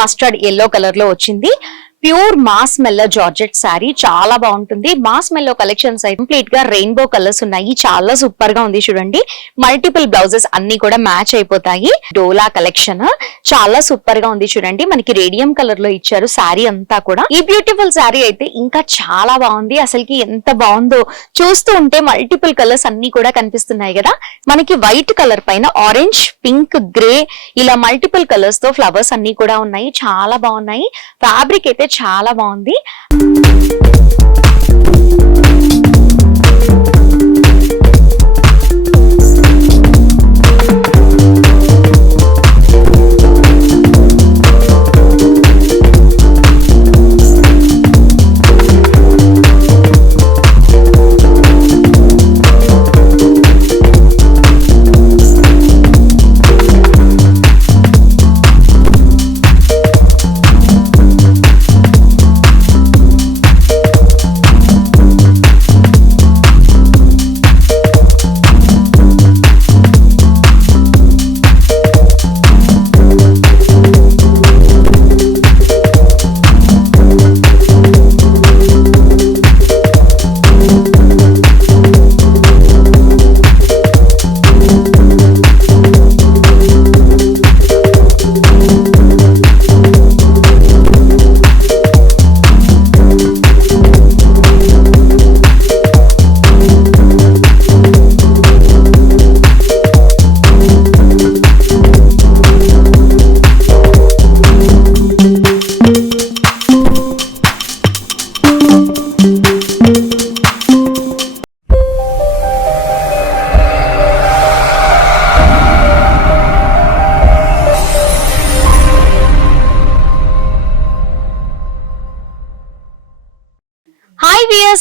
Mustard yellow colour లో వచ్చింది. Pure mass మెల్లో జార్జెట్ శారీ చాలా బాగుంటుంది. మాస్ మెల్లో కలెక్షన్స్ అయితే కంప్లీట్ గా రెయిన్బో కలర్స్ ఉన్నాయి. చాలా సూపర్ గా ఉంది చూడండి. మల్టిపుల్ బ్లౌజెస్ అన్ని కూడా మ్యాచ్ అయిపోతాయి. డోలా కలెక్షన్ చాలా సూపర్ గా ఉంది చూడండి. మనకి రేడియం కలర్ లో ఇచ్చారు శారీ అంతా కూడా. ఈ బ్యూటిఫుల్ శారీ అయితే ఇంకా చాలా బాగుంది. అసలుకి ఎంత బాగుందో చూస్తూ ఉంటే మల్టిపుల్ కలర్స్ అన్ని కూడా కనిపిస్తున్నాయి కదా. మనకి వైట్ కలర్ పైన ఆరెంజ్, పింక్, గ్రే ఇలా మల్టిపుల్ కలర్స్ తో ఫ్లవర్స్ అన్ని కూడా ఉన్నాయి. చాలా బాగున్నాయి. ఫ్యాబ్రిక్ అయితే చాలా బాగుంది.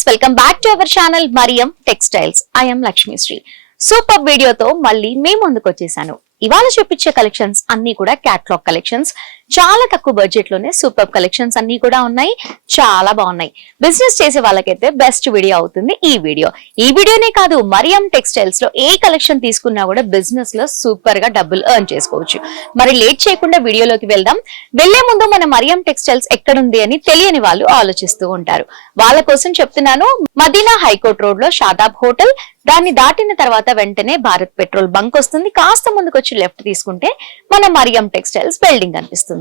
Welcome back to our channel Mariyam textiles. I'm Lakshmisri. Super వీడియోతో మళ్ళీ మీ ముందుకు వచ్చేసాను. ఇవాళ చూపించే కలెక్షన్స్ అన్ని కూడా క్యాటలాగ్ కలెక్షన్స్. చాలా తక్కువ బడ్జెట్ లోనే సూపర్ కలెక్షన్స్ అన్ని కూడా ఉన్నాయి. చాలా బాగున్నాయి. బిజినెస్ చేసే వాళ్ళకైతే బెస్ట్ వీడియో అవుతుంది ఈ వీడియో. ఈ వీడియోనే కాదు, మరియం టెక్స్టైల్స్ లో ఏ కలెక్షన్ తీసుకున్నా కూడా బిజినెస్ లో సూపర్ గా డబ్బులు ఎర్న్ చేసుకోవచ్చు. మరి లేట్ చేయకుండా వీడియోలోకి వెళ్దాం. వెళ్లే ముందు మన మరియం టెక్స్టైల్స్ ఎక్కడుంది అని తెలియని వాళ్ళు ఆలోచిస్తూ ఉంటారు. వాళ్ళ కోసం చెప్తున్నాను. మదీనా హైకోర్ట్ రోడ్ లో షాదాబ్ హోటల్, దాన్ని దాటిన తర్వాత వెంటనే భారత్ పెట్రోల్ బంక్ వస్తుంది. కాస్త ముందుకు వచ్చి లెఫ్ట్ తీసుకుంటే మన మరియం టెక్స్టైల్స్ బిల్డింగ్ కనిపిస్తుంది.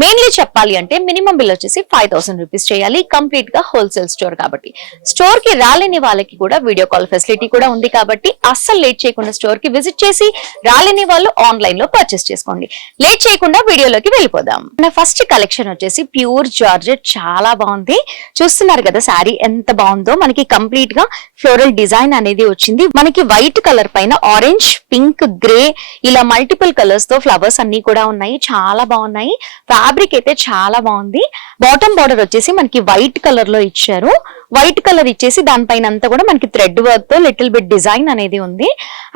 మెయిన్లీ చెప్పాలి అంటే మినిమం బిల్ వచ్చేసి 5000 రూపీస్ చేయాలి. కంప్లీట్ గా హోల్సేల్ స్టోర్ కాబట్టి. స్టోర్ కి రాలేని వాళ్ళకి కూడా వీడియో కాల్ ఫెసిలిటీ కూడా ఉంది కాబట్టి అస్సలు లేట్ చేయకుండా స్టోర్ కి విజిట్ చేసి రాలేని వాళ్ళు ఆన్లైన్ లో పర్చేస్ చేసుకోండి. లేట్ చేయకుండా వీడియోలోకి వెళ్ళిపోదాం. మన ఫస్ట్ కలెక్షన్ వచ్చేసి ప్యూర్ జార్జెట్. చాలా బాగుంది. చూస్తున్నారు కదా శారీ ఎంత బాగుందో. మనకి కంప్లీట్ గా ఫ్లోరల్ డిజైన్ అనేది వచ్చింది. మనకి వైట్ కలర్ పైన ఆరెంజ్, పింక్, గ్రే ఇలా మల్టిపుల్ కలర్స్ తో ఫ్లవర్స్ అన్ని కూడా ఉన్నాయి. చాలా బాగున్నాయి. ఫ్యాబ్రిక్ అయితే చాలా బాగుంది. బాటమ్ బార్డర్ వచ్చేసి మనకి వైట్ కలర్ లో ఇచ్చారు. వైట్ కలర్ ఇచ్చేసి దానిపైన అంతా కూడా మనకి థ్రెడ్ వర్క్ తో లిటిల్ బిట్ డిజైన్ అనేది ఉంది.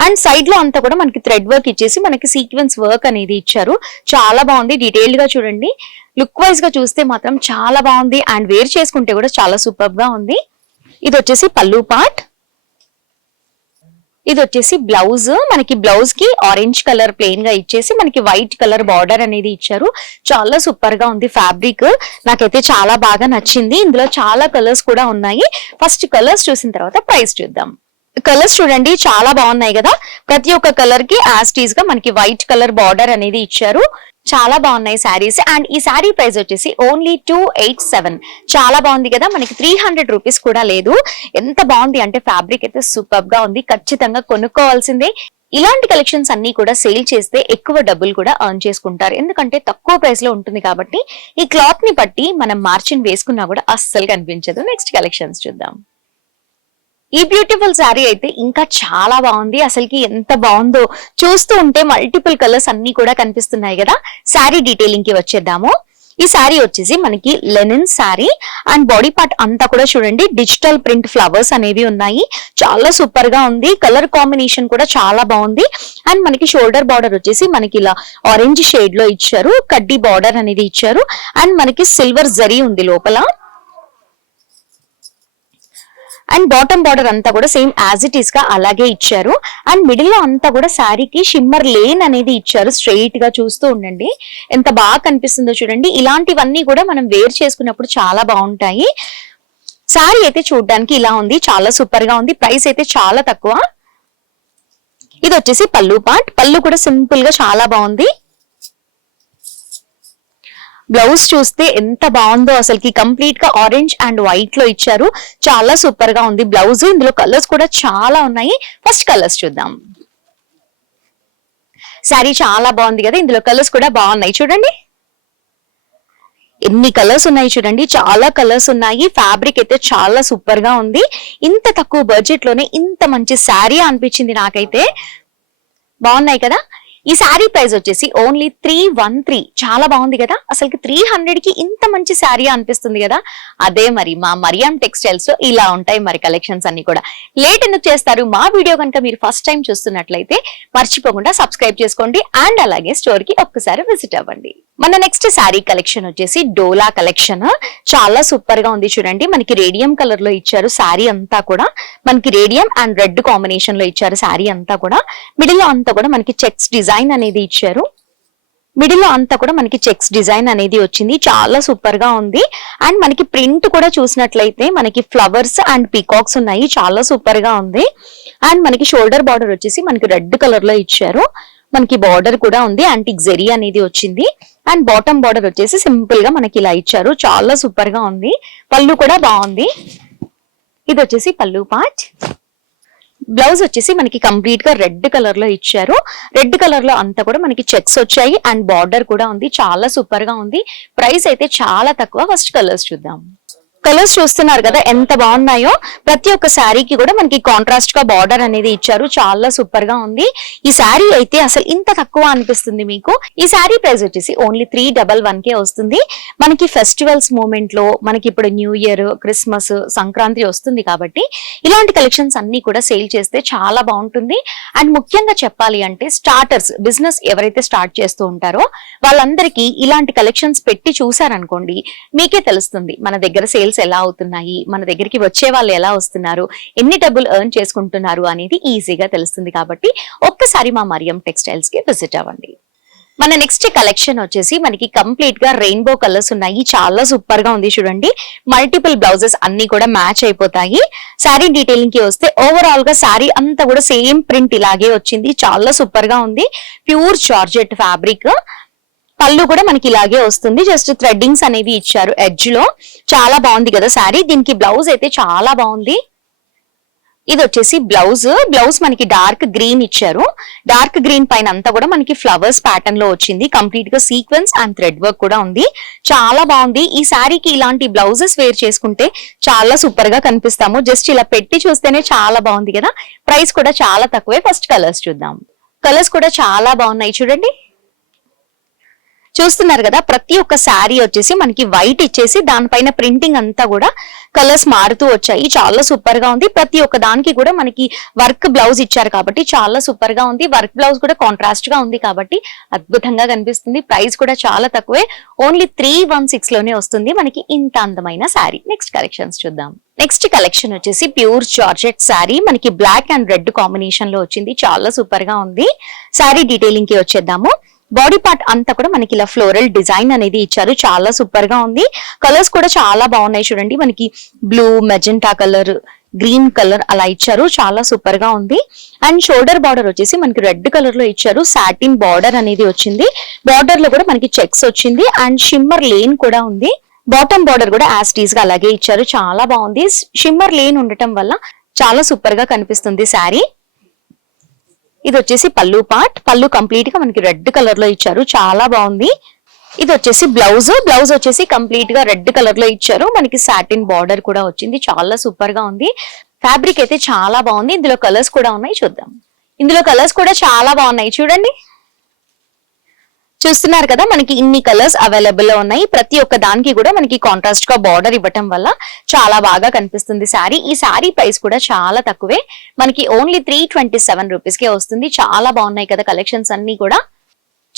అండ్ సైడ్ లో అంతా కూడా మనకి థ్రెడ్ వర్క్ ఇచ్చేసి మనకి సీక్వెన్స్ వర్క్ అనేది ఇచ్చారు. చాలా బాగుంది. డీటెయిల్డ్ గా చూడండి. లుక్ వైజ్ గా చూస్తే మాత్రం చాలా బాగుంది. అండ్ వేర్ చేసుకుంటే కూడా చాలా సూపర్ గా ఉంది. ఇది వచ్చేసి పల్లు పార్ట్. ఇది వచ్చేసి బ్లౌజ్. మనకి బ్లౌజ్ కి ఆరెంజ్ కలర్ ప్లెయిన్ గా ఇచ్చేసి మనకి వైట్ కలర్ బార్డర్ అనేది ఇచ్చారు. చాలా సూపర్ గా ఉంది. ఫ్యాబ్రిక్ నాకైతే చాలా బాగా నచ్చింది. ఇందులో చాలా కలర్స్ కూడా ఉన్నాయి. ఫస్ట్ కలర్స్ చూసిన తర్వాత ప్రైస్ చూద్దాం. కలర్స్ చూడండి చాలా బాగున్నాయి కదా. ప్రతి ఒక్క కలర్ కి యాజ్ టీజ్ గా మనకి వైట్ కలర్ బార్డర్ అనేది ఇచ్చారు. చాలా బాగున్నాయి శారీస్. అండ్ ఈ శారీ ప్రైస్ వచ్చేసి ఓన్లీ 287. చాలా బాగుంది కదా. మనకి 300 రూపీస్ కూడా లేదు. ఎంత బాగుంది అంటే ఫ్యాబ్రిక్ అయితే సూపర్ గా ఉంది. ఖచ్చితంగా కొనుక్కోవాల్సిందే. ఇలాంటి కలెక్షన్స్ అన్ని కూడా సేల్ చేస్తే ఎక్కువ డబ్బులు కూడా ఎర్న్ చేసుకుంటారు. ఎందుకంటే తక్కువ ప్రైస్ లో ఉంటుంది కాబట్టి. ఈ క్లాత్ ని బట్టి మనం మార్జిన్ వేసుకున్నా కూడా అస్సలు కనిపించదు. నెక్స్ట్ కలెక్షన్స్ చూద్దాం. ఈ బ్యూటిఫుల్ శారీ అయితే ఇంకా చాలా బాగుంది. అసలుకి ఎంత బాగుందో చూస్తూ ఉంటే మల్టిపుల్ కలర్స్ అన్ని కూడా కనిపిస్తున్నాయి కదా. శారీ డీటెయిలింగ్ కి వచ్చేద్దాము. ఈ శారీ వచ్చేసి మనకి linen sari. And body part అంతా కూడా చూడండి డిజిటల్ ప్రింట్ ఫ్లవర్స్ అనేవి ఉన్నాయి. చాలా సూపర్ గా ఉంది. కలర్ కాంబినేషన్ కూడా చాలా బాగుంది. అండ్ మనకి షోల్డర్ బార్డర్ వచ్చేసి మనకి ఇలా ఆరెంజ్ షేడ్ లో ఇచ్చారు. కడ్డీ బార్డర్ అనేది ఇచ్చారు. అండ్ మనకి సిల్వర్ జరీ ఉంది లోపల. అండ్ బాటమ్ బార్డర్ అంతా కూడా సేమ్ యాజ్ ఇట్ ఈస్ గా అలాగే ఇచ్చారు. అండ్ మిడిల్ లో అంతా కూడా శారీకి షిమ్మర్ లేన్ అనేది ఇచ్చారు. స్ట్రైట్ గా చూస్తూ ఉండండి ఎంత బాగా కనిపిస్తుందో చూడండి. ఇలాంటివన్నీ కూడా మనం వేర్ చేసుకున్నప్పుడు చాలా బాగుంటాయి. శారీ అయితే చూడడానికి ఇలా ఉంది, చాలా సూపర్ గా ఉంది. ప్రైస్ అయితే చాలా తక్కువ. ఇది వచ్చేసి పళ్ళు పార్ట్. పళ్ళు కూడా సింపుల్ గా చాలా బాగుంది. బ్లౌజ్ చూస్తే ఎంత బాగుందో అసలుకి, కంప్లీట్ గా ఆరెంజ్ అండ్ వైట్ లో ఇచ్చారు. చాలా సూపర్ గా ఉంది బ్లౌజ్. ఇందులో కలర్స్ కూడా చాలా ఉన్నాయి. ఫస్ట్ కలర్స్ చూద్దాం. శారీ చాలా బాగుంది కదా, ఇందులో కలర్స్ కూడా బాగున్నాయి చూడండి. ఎన్ని కలర్స్ ఉన్నాయి చూడండి, చాలా కలర్స్ ఉన్నాయి. ఫ్యాబ్రిక్ అయితే చాలా సూపర్ గా ఉంది. ఇంత తక్కువ బడ్జెట్ లోనే ఇంత మంచి శారీ అనిపించింది నాకైతే. బాగున్నాయి కదా. ఈ శారీ ప్రైస్ వచ్చేసి ఓన్లీ 313. చాలా బాగుంది కదా, అసలు 300 కి ఇంత మంచి శారీ అనిపిస్తుంది కదా. అదే మరి మా మరియం టెక్స్టైల్స్ లో ఇలా ఉంటాయి మరి కలెక్షన్స్ అన్ని కూడా. లేట్ ఎందుకు చేస్తారు? మా వీడియో కనుక మీరు ఫస్ట్ టైం చూస్తున్నట్లయితే మర్చిపోకుండా సబ్స్క్రైబ్ చేసుకోండి అండ్ అలాగే స్టోర్ కి ఒక్కసారి విజిట్ అవ్వండి. మన నెక్స్ట్ శారీ కలెక్షన్ వచ్చేసి డోలా కలెక్షన్. చాలా సూపర్ గా ఉంది చూడండి. మనకి రేడియం కలర్ లో ఇచ్చారు. శారీ అంతా కూడా మనకి రేడియం అండ్ రెడ్ కాంబినేషన్ లో ఇచ్చారు. శారీ అంతా కూడా మిడిల్ లో అంతా కూడా మనకి చెక్స్ డిజైన్ అనేది ఇచ్చారు. మిడిల్ లో అంతా కూడా మనకి చెక్స్ డిజైన్ అనేది వచ్చింది. చాలా సూపర్ గా ఉంది. అండ్ మనకి ప్రింట్ కూడా చూసినట్లయితే మనకి ఫ్లవర్స్ అండ్ పీకాక్స్ ఉన్నాయి. చాలా సూపర్ గా ఉంది. అండ్ మనకి షోల్డర్ బార్డర్ వచ్చేసి మనకి రెడ్ కలర్ లో ఇచ్చారు. మనకి బార్డర్ కూడా ఉంది, యాంటిక్ జెరీ అనేది వచ్చింది. అండ్ బాటమ్ బార్డర్ వచ్చేసి సింపుల్ గా మనకి ఇలా ఇచ్చారు. చాలా సూపర్ గా ఉంది. పళ్ళు కూడా బాగుంది. ఇది వచ్చేసి పళ్ళు పార్ట్. బ్లౌజ్ వచ్చేసి మనకి కంప్లీట్ గా రెడ్ కలర్ లో ఇచ్చారు. రెడ్ కలర్ లో అంతా కూడా మనకి చెక్స్ వచ్చాయి అండ్ బార్డర్ కూడా ఉంది. చాలా సూపర్ గా ఉంది. ప్రైస్ అయితే చాలా తక్కువ. ఫస్ట్ కలర్స్ చూద్దాం. కలర్స్ చూస్తున్నారు కదా ఎంత బాగున్నాయో. ప్రతి ఒక్క శారీకి కూడా మనకి కాంట్రాస్ట్ గా బార్డర్ అనేది ఇచ్చారు. చాలా సూపర్ గా ఉంది. ఈ శారీ అయితే అసలు ఇంత తక్కువ అనిపిస్తుంది మీకు. ఈ శారీ ప్రైస్ వచ్చేసి ఓన్లీ 311 కే వస్తుంది. మనకి ఫెస్టివల్స్ మూమెంట్ లో మనకి ఇప్పుడు న్యూ ఇయర్, క్రిస్మస్, సంక్రాంతి వస్తుంది కాబట్టి ఇలాంటి కలెక్షన్స్ అన్ని కూడా సేల్ చేస్తే చాలా బాగుంటుంది. అండ్ ముఖ్యంగా చెప్పాలి అంటే స్టార్టర్స్ బిజినెస్ ఎవరైతే స్టార్ట్ చేస్తూ ఉంటారో వాళ్ళందరికీ ఇలాంటి కలెక్షన్స్ పెట్టి చూసారనుకోండి మీకే తెలుస్తుంది మన దగ్గర సేల్స్ ఎలా అవుతున్నాయి, మన దగ్గరికి వచ్చే వాళ్ళు ఎలా వస్తున్నారు, ఎన్ని డబ్బులు ఎర్న్ చేసుకుంటున్నారు అనేది ఈజీగా తెలుస్తుంది. కాబట్టి ఒక్కసారి మా మరియం టెక్స్టైల్స్ కి విజిట్ అవ్వండి. మన నెక్స్ట్ కలెక్షన్ వచ్చేసి మనకి కంప్లీట్ గా రెయిన్బో కలర్స్ ఉన్నాయి. చాలా సూపర్ గా ఉంది చూడండి. మల్టిపుల్ బ్లౌజెస్ అన్ని కూడా మ్యాచ్ అయిపోతాయి. శారీ డీటెయిలింగ్ కి వస్తే ఓవరాల్ గా శారీ అంతా కూడా సేమ్ ప్రింట్ ఇలాగే వచ్చింది. చాలా సూపర్ గా ఉంది. Pure georgette fabric. పళ్ళు కూడా మనకి ఇలాగే వస్తుంది. జస్ట్ థ్రెడ్డింగ్స్ అనేవి ఇచ్చారు ఎడ్జ్ లో. చాలా బాగుంది కదా శారీ. దీనికి బ్లౌజ్ అయితే చాలా బాగుంది. ఇది వచ్చేసి బ్లౌజ్ మనకి డార్క్ గ్రీన్ ఇచ్చారు. డార్క్ గ్రీన్ పైన అంతా కూడా మనకి ఫ్లవర్స్ ప్యాటర్న్ లో వచ్చింది. కంప్లీట్ గా సీక్వెన్స్ అండ్ థ్రెడ్ వర్క్ కూడా ఉంది. చాలా బాగుంది. ఈ శారీకి ఇలాంటి బ్లౌజెస్ వేర్ చేసుకుంటే చాలా సూపర్ గా కనిపిస్తాము. జస్ట్ ఇలా పెట్టి చూస్తేనే చాలా బాగుంది కదా. ప్రైస్ కూడా చాలా తక్కువే. ఫస్ట్ కలర్స్ చూద్దాం. కలర్స్ కూడా చాలా బాగున్నాయి చూడండి. చూస్తున్నారు కదా. ప్రతి ఒక్క శారీ వచ్చేసి మనకి వైట్ ఇచ్చేసి దానిపైన ప్రింటింగ్ అంతా కూడా కలర్స్ మారుతూ వచ్చాయి. చాలా సూపర్ గా ఉంది. ప్రతి ఒక్క దానికి కూడా మనకి వర్క్ బ్లౌజ్ ఇచ్చారు కాబట్టి చాలా సూపర్ గా ఉంది. వర్క్ బ్లౌజ్ కూడా కాంట్రాస్ట్ గా ఉంది కాబట్టి అద్భుతంగా కనిపిస్తుంది. ప్రైస్ కూడా చాలా తక్కువే. ఓన్లీ 316 లోనే వస్తుంది మనకి ఇంత అందమైన శారీ. నెక్స్ట్ కలెక్షన్స్ చూద్దాం. నెక్స్ట్ కలెక్షన్ వచ్చేసి ప్యూర్ జార్జెట్ శారీ. మనకి బ్లాక్ అండ్ రెడ్ కాంబినేషన్ లో వచ్చింది. చాలా సూపర్ గా ఉంది. శారీ డీటెయిలింగ్ కి వచ్చేద్దాము. బాడీ పార్ట్ అంతా కూడా మనకి ఇలా ఫ్లోరల్ డిజైన్ అనేది ఇచ్చారు. చాలా సూపర్ గా ఉంది. కలర్స్ కూడా చాలా బాగున్నాయి చూడండి. మనకి blue, magenta colour, green colour అలా ఇచ్చారు. చాలా సూపర్ గా ఉంది. అండ్ షోల్డర్ బార్డర్ వచ్చేసి మనకి రెడ్ కలర్ లో ఇచ్చారు. సాటిన్ బార్డర్ అనేది వచ్చింది. బార్డర్ లో కూడా మనకి చెక్స్ వచ్చింది అండ్ షిమ్మర్ లేన్ కూడా ఉంది. బాటమ్ బార్డర్ కూడా యాజ్ టీజ్ గా అలాగే ఇచ్చారు. చాలా బాగుంది. షిమ్మర్ లేన్ ఉండటం వల్ల చాలా సూపర్ గా కనిపిస్తుంది శారీ. ఇది వచ్చేసి పళ్ళు పార్ట్. పళ్ళు కంప్లీట్ గా మనకి రెడ్ కలర్ లో ఇచ్చారు. చాలా బాగుంది. ఇది వచ్చేసి బ్లౌజ్ వచ్చేసి కంప్లీట్ గా రెడ్ కలర్ లో ఇచ్చారు. మనకి సాటిన్ బార్డర్ కూడా వచ్చింది. చాలా సూపర్ గా ఉంది. ఫ్యాబ్రిక్ అయితే చాలా బాగుంది. ఇందులో కలర్స్ కూడా ఉన్నాయి చూద్దాం. ఇందులో కలర్స్ కూడా చాలా బాగున్నాయి చూడండి. చూస్తున్నారు కదా మనకి ఇన్ని కలర్స్ అవైలబుల్ లో ఉన్నాయి. ప్రతి ఒక్క దానికి కూడా మనకి కాంట్రాస్ట్ గా బార్డర్ ఇవ్వటం వల్ల చాలా బాగా కనిపిస్తుంది శారీ. ఈ శారీ ప్రైస్ కూడా చాలా తక్కువే. మనకి ఓన్లీ 327 రూపీస్ కే వస్తుంది. చాలా బాగున్నాయి కదా కలెక్షన్స్ అన్ని కూడా.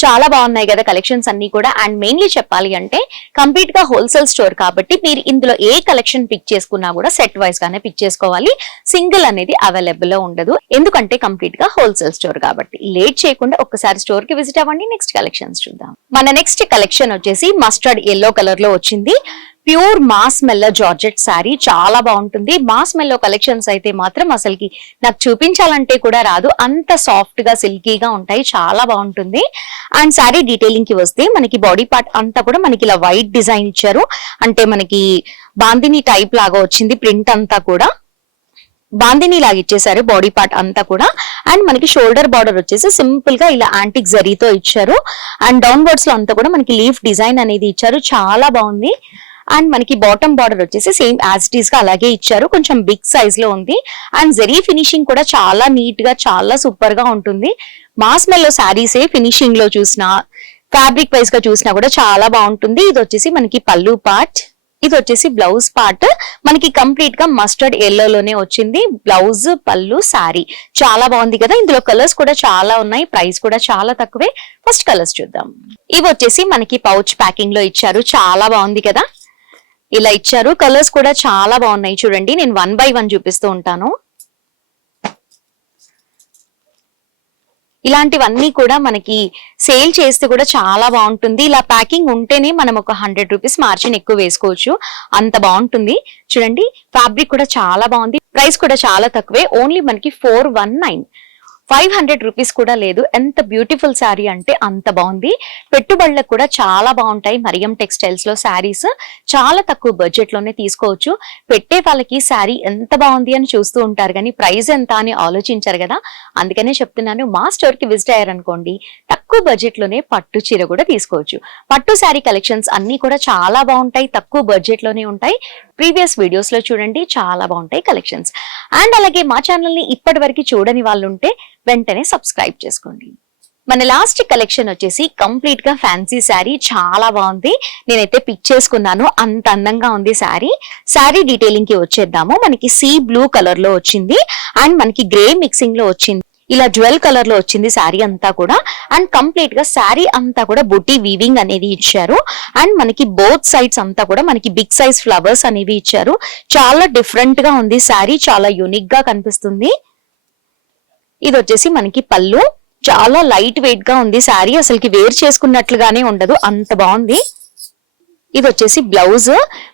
చాలా బాగున్నాయి కదా కలెక్షన్స్ అన్ని కూడా. అండ్ మెయిన్లీ చెప్పాలి అంటే కంప్లీట్ గా హోల్సేల్ స్టోర్ కాబట్టి మీరు ఇందులో ఏ కలెక్షన్ పిక్ చేసుకున్నా కూడా సెట్ వైస్ గానే పిక్ చేసుకోవాలి. సింగిల్ అనేది అవైలబుల్ లో ఉండదు, ఎందుకంటే కంప్లీట్ గా హోల్సేల్ స్టోర్ కాబట్టి. లేట్ చేయకుండా ఒక్కసారి స్టోర్ కి విజిట్ అవ్వండి. నెక్స్ట్ కలెక్షన్స్ చూద్దాం. మన నెక్స్ట్ కలెక్షన్ వచ్చేసి మస్టర్డ్ ఎల్లో కలర్ లో వచ్చింది. ప్యూర్ మాస్ మెల్లో జార్జెట్ శారీ, చాలా బాగుంటుంది. మాస్ మెల్లో కలెక్షన్స్ అయితే మాత్రం అసలుకి నాకు చూపించాలంటే కూడా రాదు, అంత సాఫ్ట్ గా సిల్కీగా ఉంటాయి, చాలా బాగుంటుంది. అండ్ శారీ డీటెయిలింగ్ కి వస్తే మనకి బాడీ పార్ట్ అంతా కూడా మనకి ఇలా వైట్ డిజైన్ ఇచ్చారు, అంటే మనకి బాందిని టైప్ లాగా వచ్చింది. ప్రింట్ అంతా కూడా బాందిని లాగా ఇచ్చేసారు బాడీ పార్ట్ అంతా కూడా. అండ్ మనకి షోల్డర్ బార్డర్ వచ్చేసి సింపుల్ గా ఇలా యాంటిక్ జరీతో ఇచ్చారు. అండ్ డౌన్ వర్డ్స్ లో అంతా కూడా మనకి లీఫ్ డిజైన్ అనేది ఇచ్చారు, చాలా బాగుంది. అండ్ మనకి బాటమ్ బార్డర్ వచ్చేసి సేమ్ యాజ్ ఇట్ ఈస్ గా అలాగే ఇచ్చారు, కొంచెం బిగ్ సైజ్ లో ఉంది. అండ్ జరీ ఫినిషింగ్ కూడా చాలా నీట్ గా చాలా సూపర్ గా ఉంటుంది. మాస్ మెల్లో శారీసే ఫినిషింగ్ లో చూసినా ఫ్యాబ్రిక్ వైజ్ గా చూసినా కూడా చాలా బాగుంటుంది. ఇది వచ్చేసి మనకి పళ్ళు పార్ట్, ఇది వచ్చేసి బ్లౌజ్ పార్ట్. మనకి కంప్లీట్ గా మస్టర్డ్ ఎల్లో లోనే వచ్చింది బ్లౌజ్, పళ్ళు, శారీ, చాలా బాగుంది కదా. ఇందులో కలర్స్ కూడా చాలా ఉన్నాయి, ప్రైస్ కూడా చాలా తక్కువే. ఫస్ట్ కలర్స్ చూద్దాం. ఇవి వచ్చేసి మనకి పౌచ్ ప్యాకింగ్ లో ఇచ్చారు, చాలా బాగుంది కదా. ఇలా ఇచ్చారు, కలర్స్ కూడా చాలా బాగున్నాయి చూడండి. నేను 1 by 1 చూపిస్తూ ఉంటాను. ఇలాంటివన్నీ కూడా మనకి సేల్ చేస్తే కూడా చాలా బాగుంటుంది. ఇలా ప్యాకింగ్ ఉంటేనే మనం ఒక 100 రూపీస్ మార్జిన్ ఎక్కువ వేసుకోవచ్చు, అంత బాగుంటుంది. చూడండి ఫ్యాబ్రిక్ కూడా చాలా బాగుంది, ప్రైస్ కూడా చాలా తక్కువే, ఓన్లీ మనకి 419, 500 రూపీస్ కూడా లేదు. ఎంత బ్యూటిఫుల్ శారీ అంటే అంత బాగుంది. పెట్టుబడులకు కూడా చాలా బాగుంటాయి మరియం టెక్స్టైల్స్ లో శారీస్, చాలా తక్కువ బడ్జెట్ లోనే తీసుకోవచ్చు. పెట్టే వాళ్ళకి శారీ ఎంత బాగుంది అని చూస్తూ ఉంటారు కానీ ప్రైస్ ఎంత అని ఆలోచించారు కదా. అందుకనే చెప్తున్నాను, మా స్టోర్ కి విజిట్ అయ్యారనుకోండి తక్కువ బడ్జెట్ లోనే పట్టు చీర కూడా తీసుకోవచ్చు. పట్టు శారీ కలెక్షన్స్ అన్ని కూడా చాలా బాగుంటాయి, తక్కువ బడ్జెట్ లోనే ఉంటాయి. ప్రీవియస్ వీడియోస్ లో చూడండి, చాలా బాగుంటాయి కలెక్షన్స్. అండ్ అలాగే మా ఛానల్ ని ఇప్పటి వరకు చూడని వాళ్ళు ఉంటే వెంటనే సబ్స్క్రైబ్ చేసుకోండి. మన లాస్ట్ కలెక్షన్ వచ్చేసి కంప్లీట్ గా ఫ్యాన్సీ శారీ, చాలా బాగుంది. నేనైతే పిక్ చేసుకున్నాను, అంత అందంగా ఉంది శారీ. శారీ డీటెయిలింగ్ కి వచ్చేద్దాము. మనకి సీ బ్లూ కలర్ లో వచ్చింది అండ్ మనకి గ్రే మిక్సింగ్ లో వచ్చింది. ఇలా జ్యువెల్ కలర్ లో వచ్చింది శారీ అంతా కూడా. అండ్ కంప్లీట్ గా శారీ అంతా కూడా బుటీ వీవింగ్ అనేది ఇచ్చారు. అండ్ మనకి బోత్ సైడ్స్ అంతా కూడా మనకి బిగ్ సైజ్ ఫ్లవర్స్ అనేవి ఇచ్చారు. చాలా డిఫరెంట్ గా ఉంది శారీ, చాలా యూనిక్ గా కనిపిస్తుంది. ఇది వచ్చేసి మనకి పళ్ళు, చాలా లైట్ వెయిట్ గా ఉంది శారీ, అసలుకి వేర్ చేసుకున్నట్లుగానే ఉండదు, అంత బాగుంది. ఇది వచ్చేసి బ్లౌజ్,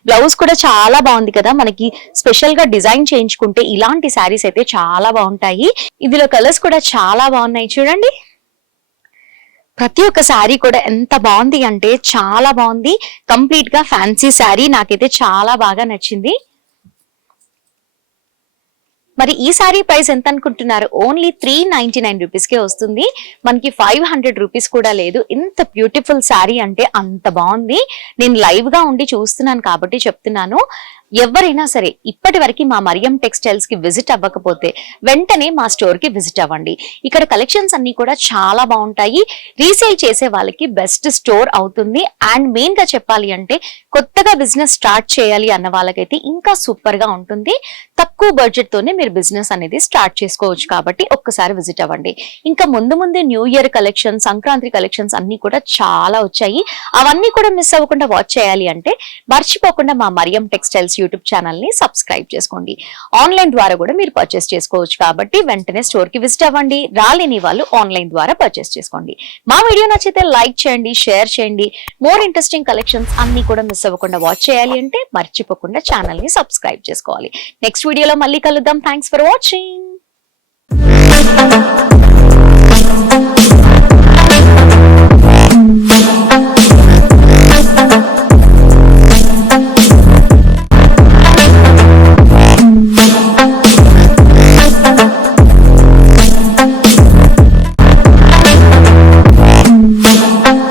బ్లౌజ్ కూడా చాలా బాగుంది కదా. మనకి స్పెషల్ గా డిజైన్ చేయించుకుంటే ఇలాంటి శారీస్ అయితే చాలా బాగుంటాయి. ఇందులో కలర్స్ కూడా చాలా బాగున్నాయి చూడండి. ప్రతి ఒక్క శారీ కూడా ఎంత బాగుంది అంటే చాలా బాగుంది. కంప్లీట్ గా ఫ్యాన్సీ శారీ, నాకైతే చాలా బాగా నచ్చింది. మరి ఈ సారీ ప్రైస్ ఎంత అనుకుంటున్నారు? ఓన్లీ 399 రూపీస్ కే వస్తుంది. మనకి 500 రూపీస్ కూడా లేదు. ఇంత బ్యూటిఫుల్ సారీ అంటే అంత బాగుంది. నేను లైవ్ గా ఉండి చూస్తున్నాను కాబట్టి చెప్తున్నాను. ఎవరైనా సరే ఇప్పటి వరకు మా మరియం టెక్స్టైల్స్ కి విజిట్ అవ్వకపోతే వెంటనే మా స్టోర్ కి విజిట్ అవ్వండి. ఇక్కడ కలెక్షన్స్ అన్ని కూడా చాలా బాగుంటాయి. రీసేల్ చేసే వాళ్ళకి బెస్ట్ స్టోర్ అవుతుంది. అండ్ మెయిన్ గా చెప్పాలి అంటే కొత్తగా బిజినెస్ స్టార్ట్ చేయాలి అన్న వాళ్ళకైతే ఇంకా సూపర్ గా ఉంటుంది. తక్కువ బడ్జెట్ తోనే మీరు బిజినెస్ అనేది స్టార్ట్ చేసుకోవచ్చు కాబట్టి ఒక్కసారి విజిట్ అవ్వండి. ఇంకా ముందు ముందే new year collection, Sankranti collections అన్ని కూడా చాలా వచ్చాయి. అవన్నీ కూడా మిస్ అవ్వకుండా వాచ్ చేయాలి అంటే మర్చిపోకుండా మా మరియం టెక్స్టైల్స్ యూట్యూబ్ ఛానల్ ని సబ్స్క్రైబ్ చేసుకోండి. ఆన్లైన్ ద్వారా కూడా మీరు పర్చేస్ చేసుకోవచ్చు కాబట్టి వెంటనే స్టోర్ కి విజిట్ అవ్వండి. రాలేని వాళ్ళు ఆన్లైన్ ద్వారా పర్చేస్ చేసుకోండి. మా వీడియో నచ్చితే లైక్ చేయండి, షేర్ చేయండి. మోర్ ఇంట్రెస్టింగ్ కలెక్షన్స్ అన్ని కూడా మిస్ అవ్వకుండా వాచ్ చేయాలి అంటే మర్చిపోకుండా ఛానల్ ని సబ్స్క్రైబ్ చేసుకోవాలి. నెక్స్ట్ వీడియోలో మళ్ళీ కలుద్దాం. Thanks for watching.